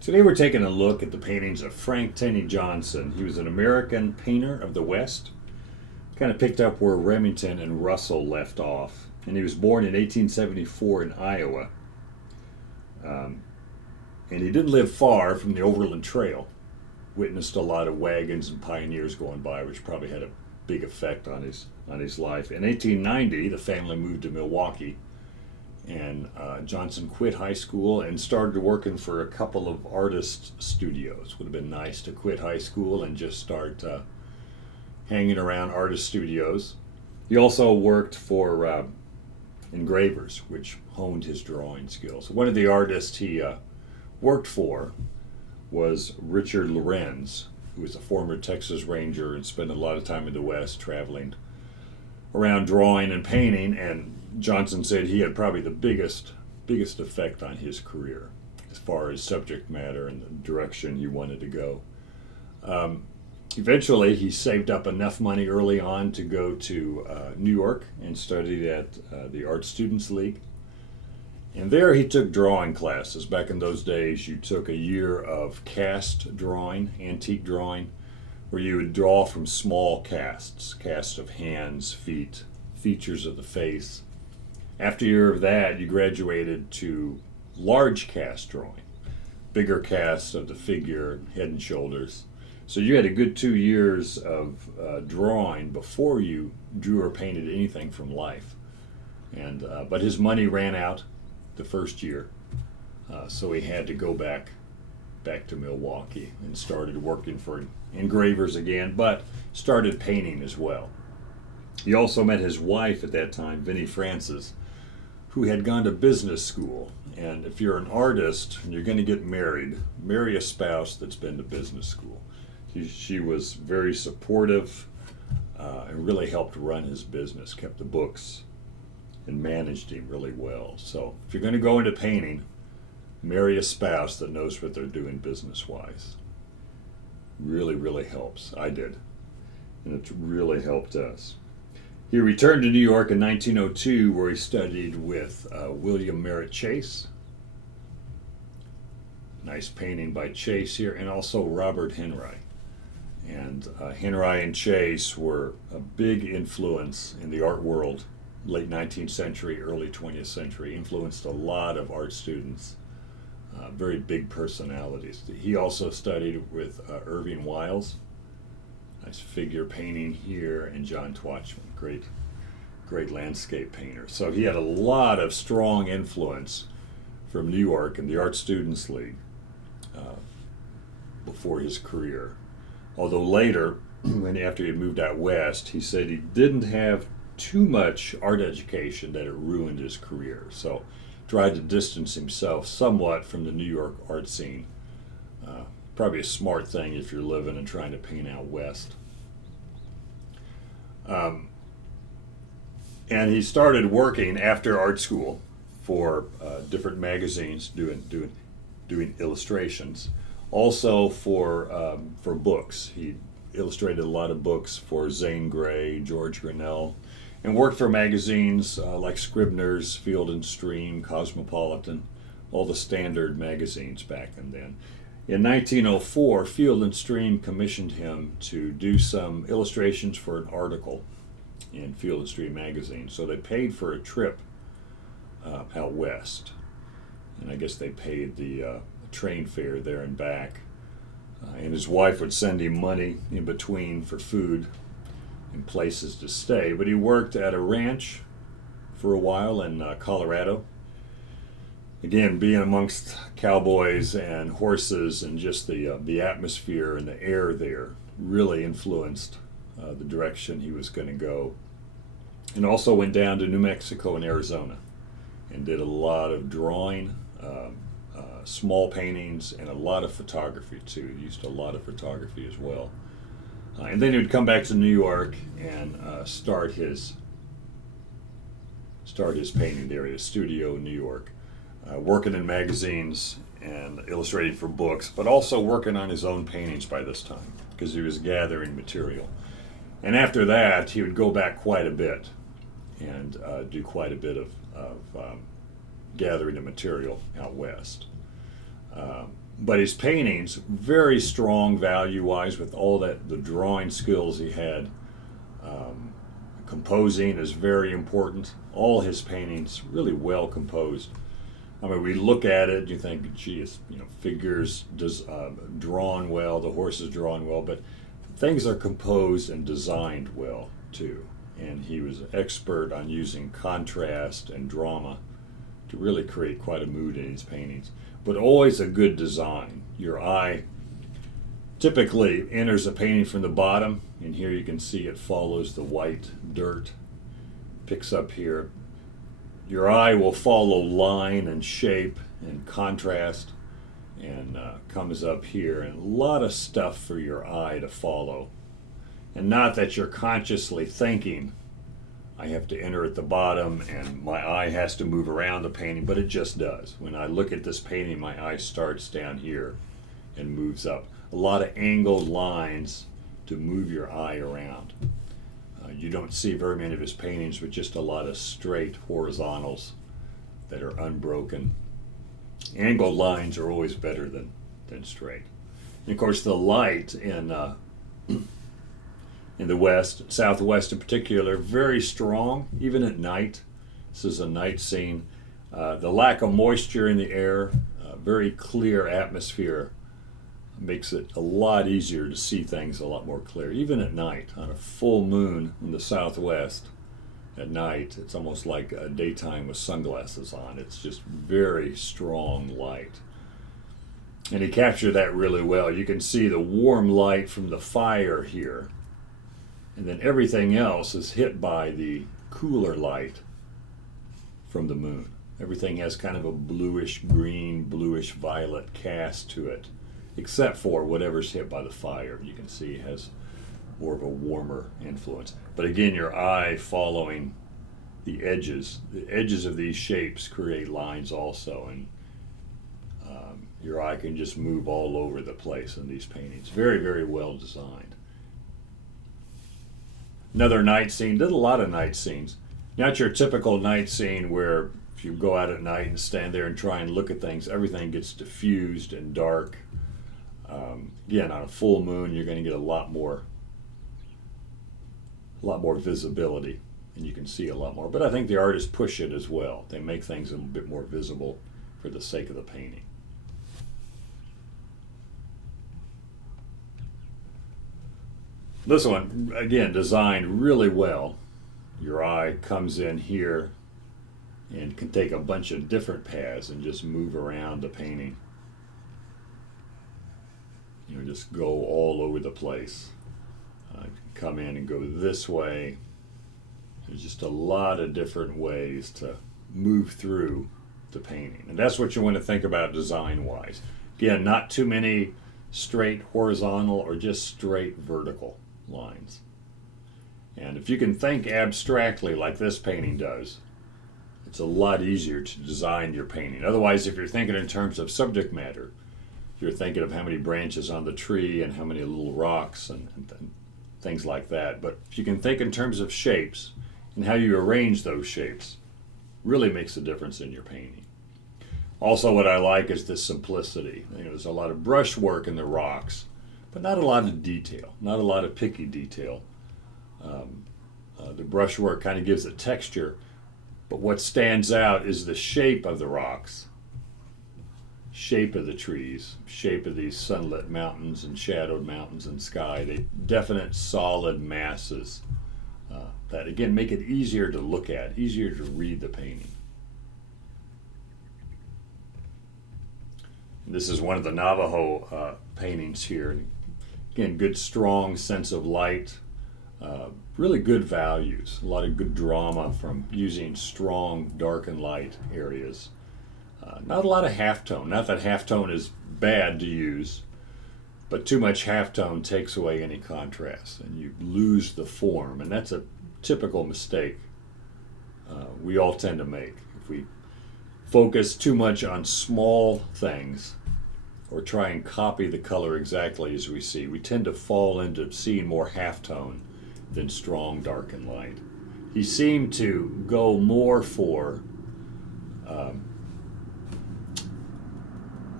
Today we're taking a look at the paintings of Frank Tenney Johnson. He was an American painter of the West, kind of picked up where Remington and Russell left off. And he was born in 1874 in Iowa. And he didn't live far from the Overland Trail. Witnessed a lot of wagons and pioneers going by, which probably had a big effect on his life. In 1890, the family moved to Milwaukee, and Johnson quit high school and started working for a couple of artist studios. Would have been nice to quit high school and just start hanging around artist studios. He also worked for engravers, which honed his drawing skills. One of the artists he worked for was Richard Lorenz, who was a former Texas Ranger and spent a lot of time in the West traveling around drawing and painting. And Johnson said he had probably the biggest effect on his career as far as subject matter and the direction he wanted to go. Eventually, he saved up enough money early on to go to New York and studied at the Art Students League. And there he took drawing classes. Back in those days, you took a year of cast drawing, antique drawing, where you would draw from small casts of hands, feet, features of the face. After a year of that, you graduated to large cast drawing, bigger casts of the figure, head and shoulders. So you had a good 2 years of drawing before you drew or painted anything from life. And but his money ran out the first year, so he had to go back to Milwaukee and started working for engravers again, but started painting as well. He also met his wife at that time, Vinnie Francis, who had gone to business school. And if you're an artist and you're going to get married, marry a spouse that's been to business school. She was very supportive and really helped run his business, kept the books, and managed him really well. So if you're going to go into painting, marry a spouse that knows what they're doing business-wise. Really helps. I did. And it really helped us. He returned to New York in 1902, where he studied with William Merritt Chase. Nice painting by Chase here, and also Robert Henry. And Henry and Chase were a big influence in the art world, late 19th century, early 20th century, influenced a lot of art students, very big personalities. He also studied with Irving Wiles. Nice figure painting here, and John Twatchman, great landscape painter. So he had a lot of strong influence from New York and the Art Students League before his career. Although later, after he had moved out west, he said he didn't have too much art education, that it ruined his career. So tried to distance himself somewhat from the New York art scene. Probably a smart thing if you're living and trying to paint out west. And he started working after art school for different magazines, doing illustrations. Also for books. He illustrated a lot of books for Zane Grey, George Grinnell, and worked for magazines like Scribner's, Field and Stream, Cosmopolitan, all the standard magazines back then. In 1904, Field and Stream commissioned him to do some illustrations for an article in Field and Stream magazine. So they paid for a trip out west. And I guess they paid the train fare there and back. And his wife would send him money in between for food and places to stay. But he worked at a ranch for a while in Colorado. Again, being amongst cowboys and horses and just the atmosphere and the air there really influenced the direction he was going to go. And also went down to New Mexico and Arizona and did a lot of drawing, small paintings, and a lot of photography too. He used a lot of photography as well. And then he would come back to New York and start his painting there at a studio in New York, working in magazines and illustrating for books, but also working on his own paintings by this time because he was gathering material. And after that, he would go back quite a bit and do quite a bit of gathering the material out west. But his paintings, very strong value-wise with all that the drawing skills he had. Um, Composing is very important. All his paintings really well composed. I mean, we look at it, you think, gee, it's, figures drawn well, the horse is drawn well, but things are composed and designed well too. And he was an expert on using contrast and drama to really create quite a mood in his paintings. But always a good design. Your eye typically enters a painting from the bottom, and here you can see it follows the white dirt, picks up here. Your eye will follow line and shape and contrast, and comes up here, and a lot of stuff for your eye to follow. And not that you're consciously thinking, I have to enter at the bottom and my eye has to move around the painting, but it just does. When I look at this painting, my eye starts down here and moves up. A lot of angled lines to move your eye around. You don't see very many of his paintings with just a lot of straight horizontals that are unbroken. Angled lines are always better than straight. And of course, the light in the west, southwest in particular, very strong, even at night. This is a night scene. The lack of moisture in the air, very clear atmosphere, makes it a lot easier to see things a lot more clear. Even at night, on a full moon in the southwest, at night, it's almost like a daytime with sunglasses on. It's just very strong light. And he captured that really well. You can see the warm light from the fire here. And then everything else is hit by the cooler light from the moon. Everything has kind of a bluish green, bluish violet cast to it, except for whatever's hit by the fire. You can see it has more of a warmer influence. But again, your eye following the edges. The edges of these shapes create lines also, and your eye can just move all over the place in these paintings. Very, very well designed. Another night scene, did a lot of night scenes. Not your typical night scene where if you go out at night and stand there and try and look at things, everything gets diffused and dark. Again, on a full moon, you're going to get a lot more visibility, and you can see a lot more. But I think the artists push it as well. They make things a little bit more visible for the sake of the painting. This one, again, designed really well. Your eye comes in here and can take a bunch of different paths and just move around the painting. Just go all over the place. Come in and go this way. There's just a lot of different ways to move through the painting. And that's what you want to think about design-wise. Again, not too many straight horizontal or just straight vertical lines. And if you can think abstractly like this painting does, it's a lot easier to design your painting. Otherwise, if you're thinking in terms of subject matter, you're thinking of how many branches on the tree and how many little rocks and things like that. But if you can think in terms of shapes and how you arrange those shapes, really makes a difference in your painting. Also, what I like is the simplicity. There's a lot of brushwork in the rocks, but not a lot of detail, not a lot of picky detail. The brushwork kind of gives it texture, but what stands out is the shape of the rocks, shape of the trees, shape of these sunlit mountains and shadowed mountains and sky. They definite solid masses that again make it easier to look at, easier to read the painting. And this is one of the Navajo paintings here. Again, good strong sense of light, really good values, a lot of good drama from using strong dark and light areas. Not a lot of halftone. Not that halftone is bad to use, but too much halftone takes away any contrast and you lose the form. And that's a typical mistake we all tend to make. If we focus too much on small things or try and copy the color exactly as we see, we tend to fall into seeing more halftone than strong dark and light. He seemed to go more for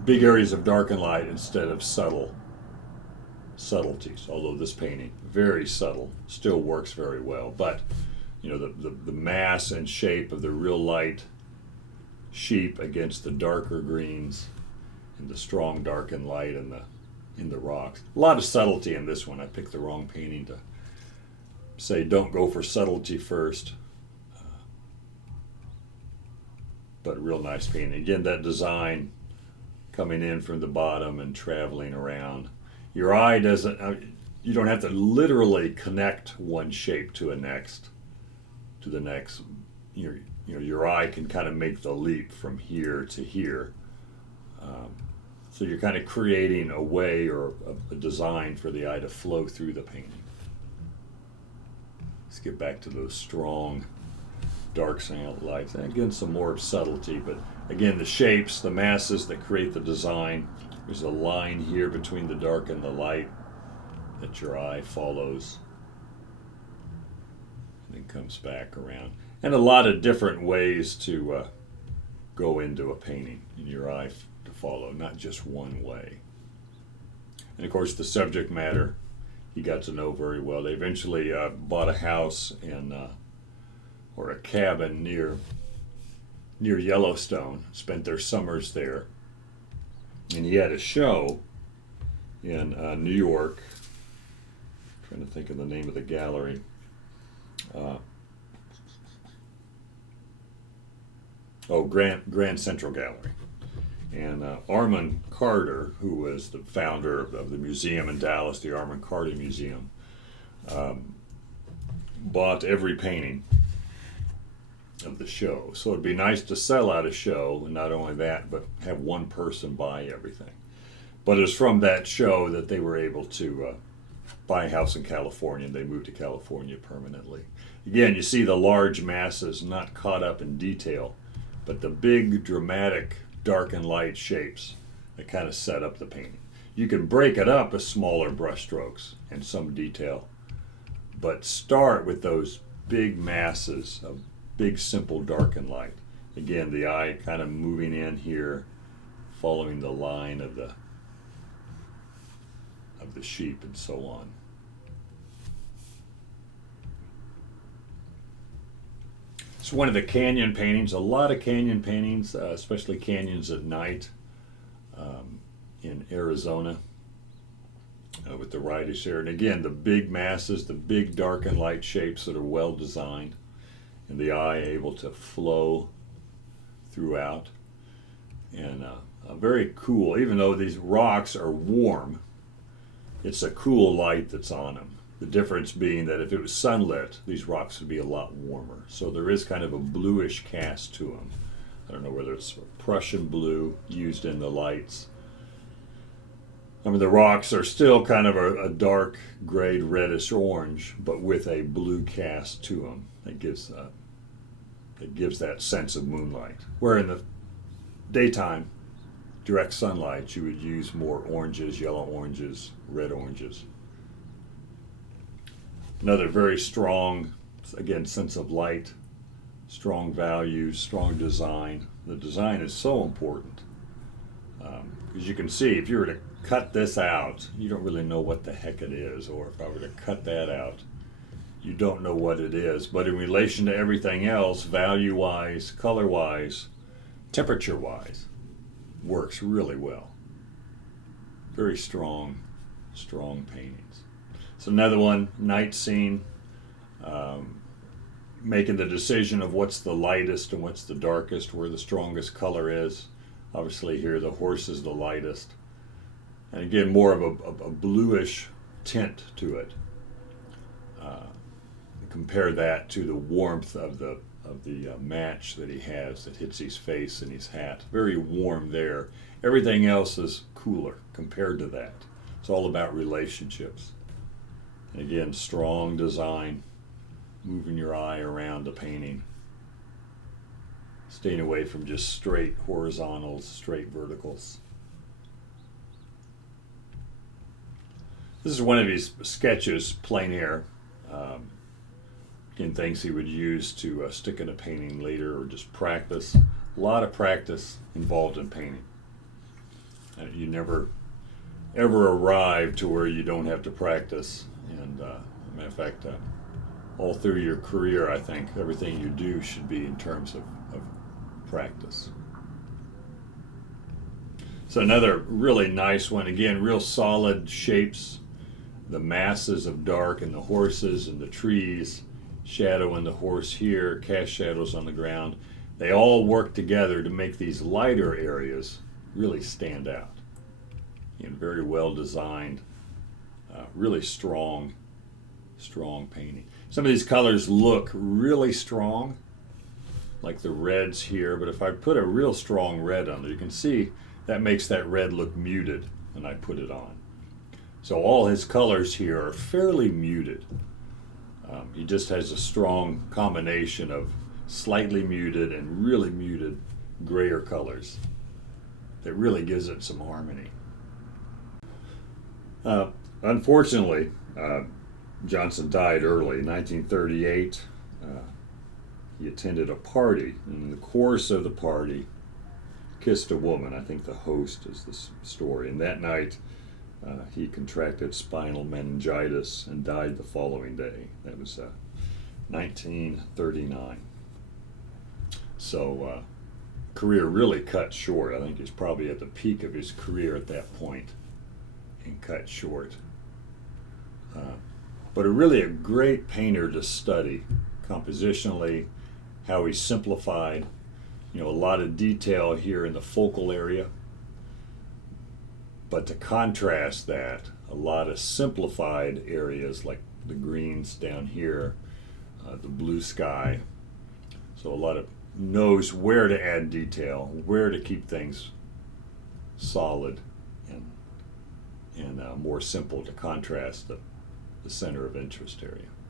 big areas of dark and light instead of subtleties. Although this painting, very subtle, still works very well. But the mass and shape of the real light sheep against the darker greens and the strong dark and light in the rocks. A lot of subtlety in this one. I picked the wrong painting to say don't go for subtlety first. But real nice painting. Again, that design coming in from the bottom and traveling around. Your eye doesn't, you don't have to literally connect one shape to the next. Your eye can kind of make the leap from here to here. So you're kind of creating a way or a design for the eye to flow through the painting. Let's get back to those strong dark sound lights. And again, some more subtlety, but again, the shapes, the masses that create the design. There's a line here between the dark and the light that your eye follows and then comes back around. And a lot of different ways to go into a painting in your eye to follow, not just one way. And of course, the subject matter he got to know very well. They eventually bought a house or a cabin near Yellowstone, spent their summers there. And he had a show in New York. I'm trying to think of the name of the gallery. Grand Central Gallery. And Armand Carter, who was the founder of the museum in Dallas, the Armand Carter Museum, bought every painting of the show. So it'd be nice to sell out a show, and not only that, but have one person buy everything. But it was from that show that they were able to buy a house in California, and they moved to California permanently. Again, you see the large masses not caught up in detail, but the big, dramatic, dark and light shapes that kind of set up the painting. You can break it up as smaller brush strokes and some detail, but start with those big masses of big, simple dark and light. Again, the eye kind of moving in here, following the line of the sheep and so on. It's one of the canyon paintings. A lot of canyon paintings, especially canyons at night in Arizona with the Ridish there. And again, the big masses, the big dark and light shapes that are well designed, and the eye able to flow throughout. And very cool. Even though these rocks are warm, it's a cool light that's on them. The difference being that if it was sunlit, these rocks would be a lot warmer. So there is kind of a bluish cast to them. I don't know whether it's Prussian blue used in the lights. I mean, the rocks are still kind of a dark grade reddish orange, but with a blue cast to them. It gives that sense of moonlight. Where in the daytime, direct sunlight, you would use more oranges, yellow oranges, red oranges. Another very strong, again, sense of light, strong values, strong design. The design is so important. Because you can see, if you were to cut this out, you don't really know what the heck it is. Or if I were to cut that out, you don't know what it is. But in relation to everything else, value-wise, color-wise, temperature-wise, works really well. Very strong paintings. So another one, night scene, making the decision of what's the lightest and what's the darkest, where the strongest color is. Obviously here the horse is the lightest. And again, more of a bluish tint to it. Compare that to the warmth of the match that he has that hits his face and his hat. Very warm there. Everything else is cooler compared to that. It's all about relationships. And again, strong design, moving your eye around the painting. Staying away from just straight horizontals, straight verticals. This is one of his sketches, plein air. Again, things he would use to stick in a painting later or just practice. A lot of practice involved in painting. You never ever arrive to where you don't have to practice. And matter of fact, all through your career, I think everything you do should be in terms of practice. So another really nice one, again, real solid shapes, the masses of dark in the horses and the trees, shadow in the horse here, cast shadows on the ground. They all work together to make these lighter areas really stand out. Very well designed, really strong painting. Some of these colors look really strong, like the reds here, but if I put a real strong red on there, you can see that makes that red look muted when I put it on. So all his colors here are fairly muted. He just has a strong combination of slightly muted and really muted grayer colors that really gives it some harmony. Unfortunately, Johnson died early, 1938. He attended a party, and in the course of the party, kissed a woman. I think the host is the story. And that night, he contracted spinal meningitis and died the following day. That was 1939. So, career really cut short. I think he's probably at the peak of his career at that point, and cut short. But really a great painter to study compositionally, how he simplified, a lot of detail here in the focal area, but to contrast that, a lot of simplified areas like the greens down here, the blue sky. So a lot of knows where to add detail, where to keep things solid and more simple to contrast the center of interest area.